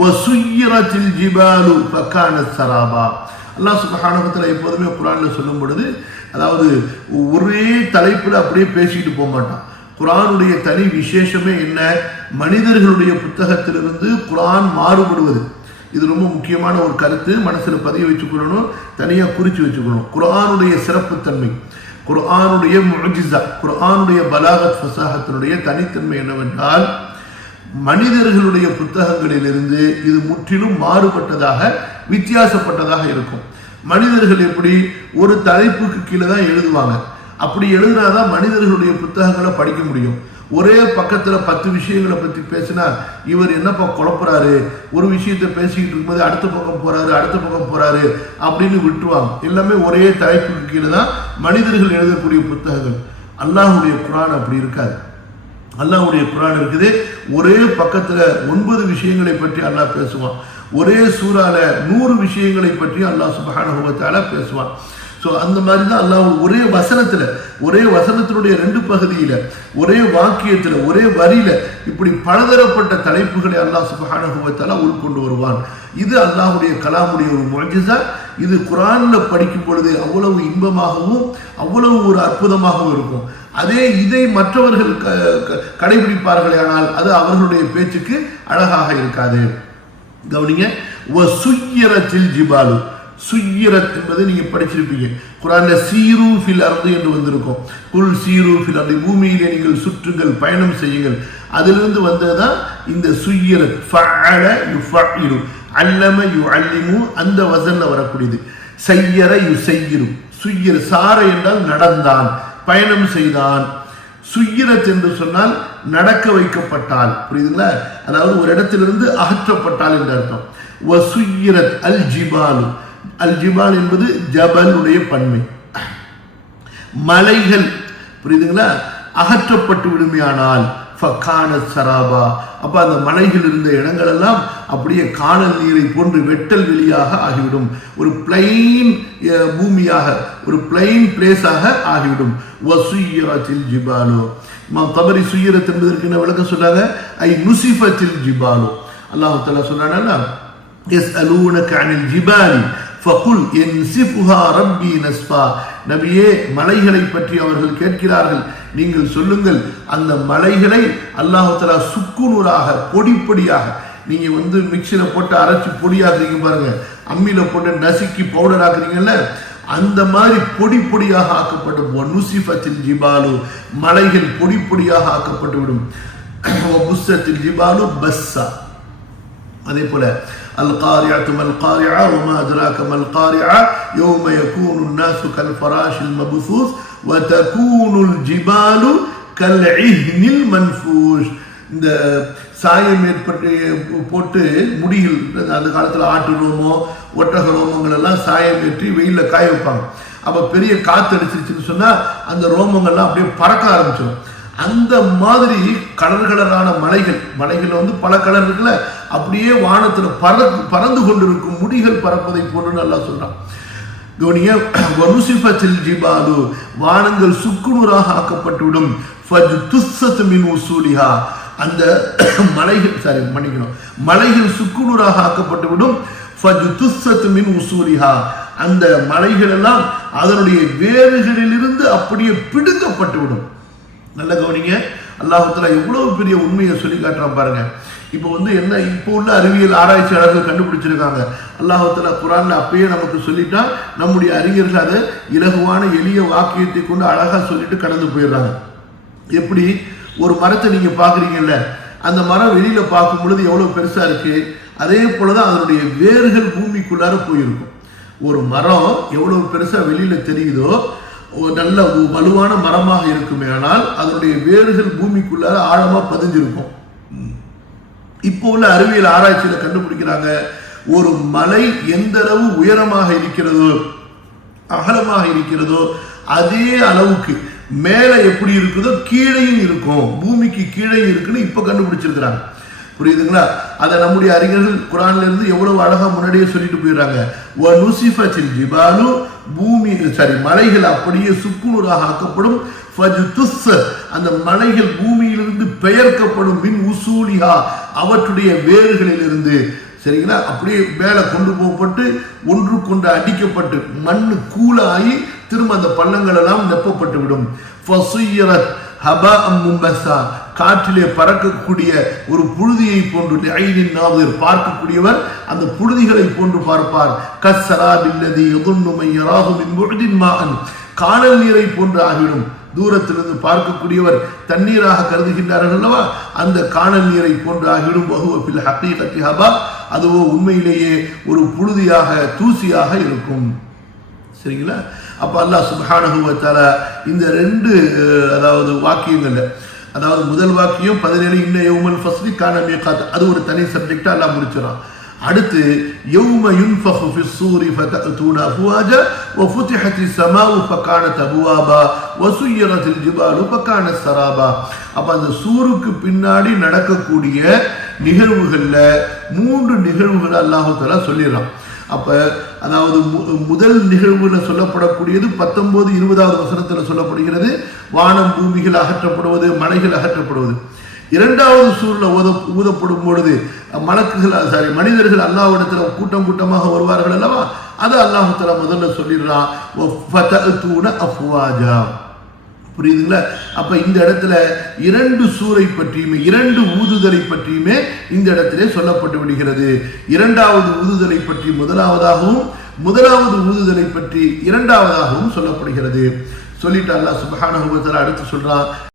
வசுய்யிரத்தில் ஜிபாலு ஃபகானத் சராபா. அல்லாஹ் சுப்ஹானஹு வ தஆலா எப்போதுமே குர்ஆன்ல சொல்லும் பொழுது, அதாவது ஒரே தலைப்புல அப்படியே பேசிட்டு போக மாட்டான். குர்ஆனுடைய தனி விசேஷமே என்ன? மனிதர்களுடைய புத்தகத்திலிருந்து குர்ஆன் மாறுபடுவது. இது ரொம்ப முக்கியமான ஒரு கருத்து, மனசுல பதிய வச்சுக்கணும், தனியா குறிச்சு வச்சுக்கணும். குர்ஆனுடைய சிறப்புத்தன்மை, குர்ஆனுடைய முஅஜிஸா, குர்ஆனுடைய பலாகத் ஃபஸாஹத்தினுடைய தனித்தன்மை என்னவென்றால், மனிதர்களுடைய புத்தகங்களிலிருந்து இது முற்றிலும் மாறுபட்டதாக, வித்தியாசப்பட்டதாக இருக்கும். மனிதர்கள் எப்படி ஒரு தலைப்புக்கு கீழே தான் எழுதுவாங்க. அப்படி எழுதினாதான் மனிதர்களுடைய புத்தகங்களை படிக்க முடியும். ஒரே பக்கத்துல 10 விஷயங்களை பத்தி பேசினா இவர் என்னப்பா குழப்பறாரு, ஒரு விஷயத்தை பேசிக்கிட்டு இருக்கும்போது அடுத்த பக்கம் போறாரு அப்படின்னு விட்டுருவாங்க. எல்லாமே ஒரே தலைப்புக்கு கீழே தான் மனிதர்கள் எழுதக்கூடிய புத்தகங்கள். அல்லாஹ்வுடைய குர்ஆன் அப்படி இருக்காது. அல்லாஹ்வுடைய குர்ஆன் இருக்குது, ஒரே பக்கத்துல 9 விஷயங்களை பற்றி அல்லாஹ் பேசுவான். ஒரே சூறால 100 விஷயங்களை பற்றி அல்லாஹ் சுப்ஹானஹு வ தஆலா பேசுவான். ஸோ அந்த மாதிரி தான் அல்லாஹ் ஒரே வசனத்தினுடைய 2 பகுதியில, ஒரே வாக்கியத்துல, ஒரே வரியில இப்படி பலதரப்பட்ட தலைப்புகளை அல்லாஹ் சுப்ஹானஹு வ தஆலா உள்கொண்டு வருவான். இது அல்லாஹ்வுடைய கலாமுடைய ஒரு முஅஜிஸா. இது குர்ஆன்ல படிக்கும் பொழுது அவ்வளவு இன்பமாகவும் அவ்வளவு ஒரு அற்புதமாகவும் இருக்கும். இதை மற்றவர்கள் கடைபிடிப்பார்களே ஆனால் அது அவர்களுடைய பேச்சுக்கு அழகாக இருக்காது. கவனிங்க, வசுய்யிரத்தில் ஜிபாலு. சுய்யிரத் என்பது நீங்க படிச்சிருப்பீங்க. குர்ஆன்ல சீரு ஃபில் அர்தி என்று வந்திருக்கும். குல் சீரு ஃபில் அர்தி, பூமியிலே நீங்கள் சுற்றுங்கள், பயணம் செய்யுங்கள். அதிலிருந்து வந்ததுதான் இந்த சுய்யிரத். ஃபஅல யுஃபஇலு, அல்லம யுஅல்லிமு, அந்த வசன்ல வரக்கூடியது. சய்யர யுசய்யிரு. சுய்யிர சார என்றால் நடந்தான், பயணம் செய்தான். சுய்யிரத் என்று சொன்னால் நடக்க வைக்கப்பட்டால், புரியுதுங்களா? அதாவது ஒரு இடத்திலிருந்து அகற்றப்பட்டால் என்று அர்த்தம். வசுய்யிரத் அல் ஜிபாலு. அல் ஜிபால் என்பது ஜபலுடைய பன்மை. மலைகள், புரியுதுங்களா, அகற்றப்பட்டு விடுமையானால் ஃபகானத் சராபா, அப்ப அந்த மலைகள் இருந்த இடங்கள் எல்லாம் அப்படியே காணல் நீரை போன்று வெட்டல் வெளியாக ஆகிவிடும். ஒரு பிளைன் பூமியாக, ஒரு பிளைன் பிளேஸாக ஆகிவிடும். வசுய்யிரத்தில் ஜிபாலு. இமாம் தபரி சுய்யிரத் என்பதற்கு என்ன விளக்கம் சொல்றாங்க? ஐ நுசிஃபத்தில் ஜிபாலு. அல்லாஹ் தஆலா சொல்றானா, யஸ்அலூனக அனில் ஜிபாலி ஃபகுல் யன்சிஃபுஹா ரப்பி நஸ்ஃபா. நபியே, மலைகளை பற்றி அவர்கள் கேட்கிறார்கள், நீங்கள் சொல்லுங்கள், அந்த மலைகளை அல்லாஹ் தஆலா சுக்குநூறாக, பொடிப்பொடியாக, நீங்க மிக்ஸில போட்டு அரைச்சி பொடியாக்குறீங்க பாருங்க, அம்மியில போட்டு நசுக்கி பவுடர் ஆக்குறீங்கல்ல, அந்த மாதிரி பொடி பொடியாக ஆக்கப்பட்டு நுசிஃபத்தில் ஜிபாலு, மலைகள் பொடி பொடியாக ஆக்கப்பட்டு விடும். புஸ்ஸத்தில் ஜிபாலு பஸ்ஸா. அதே போல அல் காரிஅத்து மல் காரிஅ வமா அத்ராக மல் காரிஅ யௌம யகூனு الناس كالفراش المبثوث وتكون الجبال كالعهن المنفوش. இந்த சாயம் ஏற்பட்டு போட்டு முடிகள், அந்த காலத்துல ஆட்டு ரோமோ ஒட்டக ரோமங்கள் எல்லாம் சாயம் ஏற்றி வெயில காய வைப்பாங்க. அப்ப பெரிய காத்து அடிச்சிருச்சுன்னு சொன்னா அந்த ரோமங்கள்லாம் அப்படியே பறக்க ஆரம்பிச்சிடும். அந்த மாதிரி கலர் கலரான மலைகள் பல கலர் இருக்குல்ல, அப்படியே வானத்துல பறந்து கொண்டிருக்கும் முடிகள் பறப்பதை போன்று நல்லா சொல்றான். கவனிய, வனுசிஃபத்தில் ஜிபாலு, வானங்கள் சுக்குநூறாக ஆக்கப்பட்டுவிடும். ஃபஜ்துஸ்ஸத் மின் உசூலிஹா, அந்த மலைகள் சுக்குநூறாக ஆக்கப்பட்டுவிடும். ஃபஜ்துஸ்ஸத் மின் உசூலிஹா, அந்த மலைகள் எல்லாம் அதனுடைய வேறுகளிலிருந்து அப்படியே பிடுங்கப்பட்டுவிடும். நல்ல கவனிங்க, அல்லாஹ் தஆலா எவ்வளவு பெரிய உண்மையை சொல்லி காட்டுறான் பாருங்க. இப்போ என்ன, இப்போ உள்ள அறிவியல் ஆராய்ச்சியாளர்கள் கண்டுபிடிச்சிருக்காங்க. அல்லாஹ் தஆலா குர்ஆன்ல அப்பயே நமக்கு சொல்லிட்டா, நம்முடைய அறிஞர்கள் அதை இலகுவான எளிய வாக்கியத்தை கொண்டு அழகா சொல்லிட்டு கடந்து போயிடுறாங்க. எப்படி, ஒரு மரத்தை நீங்க பாக்குறீங்கல்ல, அந்த மரம் வெளியில பார்க்கும் பொழுது எவ்வளவு பெருசா இருக்கு, அதே போலதான் அதனுடைய வேர்கள் பூமிக்குள்ளார போயிருக்கும். ஒரு மரம் எவ்வளவு பெருசா வெளியில தெரியுதோ, நல்ல வலுவான மரமாக இருக்குமே, ஆனால் அதனுடைய வேர்கள் பூமிக்குள்ளார ஆழமா பதிஞ்சிருக்கும். இப்போ உள்ள அறிவியல் ஆராய்ச்சியில கண்டுபிடிக்கிறாங்க, ஒரு மலை எந்த அளவு உயரமாக இருக்கிறதோ, அகலமாக இருக்கிறதோ, அதே அளவுக்கு மேல எப்படி இருக்குதோ கீழையும் இருக்கும், பூமிக்கு கீழே இருக்குன்னு இப்ப கண்டுபிடிச்சிருக்கிறாங்க. புரியுதுங்களா? அதை நம்முடைய அறிஞர்கள் குர்ஆன்ல இருந்து எவ்வளவு அழகா முன்னாடியே சொல்லிட்டு போயிடுறாங்க. வனுசிஃபத்தில் ஜிபாலு, மலைகள் அப்படியே சுக்குநூறாக ஆக்கப்படும். அந்த மலைகள் பூமியிலிருந்து பெயர்க்கப்படும். மின் உசூலிஹா, அவற்றுடைய வேர்களிலிருந்து. சரிங்களா? அப்படியே மேலே கொண்டு போகப்பட்டு ஒன்றுக்கொண்டு அடிக்கப்பட்டு மண்ணு கூலாகி திரும்ப அந்த பள்ளங்கள் எல்லாம் நெப்பப்பட்டு விடும். காற்றிலே பறக்கக்கூடிய ஒரு புழுதியை போன்று பார்க்கக்கூடியவர் அந்த புழுதிகளை போன்று பார்ப்பார். காணல் நீரை போன்று ஆகிவிடும். தூரத்திலிருந்து பார்க்கக்கூடியவர் தண்ணீராக கருதுகின்றார்கள் அல்லவா, அந்த காணல் நீரை போன்று ஆகிவிடும். அதுவோ உண்மையிலேயே ஒரு புழுதியாக தூசியாக இருக்கும். சரிங்களா? அப்ப அல்லாஹ் சுப்ஹானஹு வ தஆலா இந்த ரெண்டு அதாவது வாக்கியங்கள்ல, அதாவது முதல் வாக்கியம் 17 இன்ன யௌமல் ஃபஸ்லி கான மீகாத், அது ஒரு தனி சப்ஜெக்டா அல்லாஹ் முடிச்சான். அடுத்து யௌம யுன்ஃபஹு ஃபிஸ் ஸூரி ஃபதஅதூன அஃப்வாஜா வ ஃபுதிஹத்திஸ் ஸமாஉ ஃபகானத் அபுவாபா வ சுய்யிரத்தில் ஜிபாலு ஃபகானத் ஸராபா. அப்ப அந்த சூருக்கு பின்னாடி நடக்கக்கூடிய நிகழ்வுகள்ல 3 நிகழ்வுகளை அல்லாஹ் தஆலா சொல்லிடுறான். அப்ப அதாவது முதல் நிகழ்வுல சொல்லப்படக்கூடியது 19, 20வது வசனத்துல சொல்லப்படுகிறது, வானம் பூமிகள் அகற்றப்படுவது, மலைகள் அகற்றப்படுவது. இரண்டாவது சூழ்நிலை ஊதப்படும் பொழுது மனிதர்கள் அல்லாஹ்விடத்துல கூட்டம் கூட்டமாக வருவார்கள் அல்லவா, அதை அல்லாஹ் தஆலா முதல்ல சொல்லிடுறான். புரியுதுங்களா? அப்ப இந்த இடத்துல 2 சூரை பற்றியுமே 2 ஊதுதலை பற்றியுமே இந்த இடத்திலே சொல்லப்பட்டு விடுகிறது. இரண்டாவது ஊதுதலை பற்றி முதலாவதாகவும், முதலாவது ஊதுதலை பற்றி இரண்டாவதாகவும் சொல்லப்படுகிறது. சொல்லிட்டு அல்லாஹ் சுப்ஹானஹு வ தஆலா அடுத்து சொல்றான்,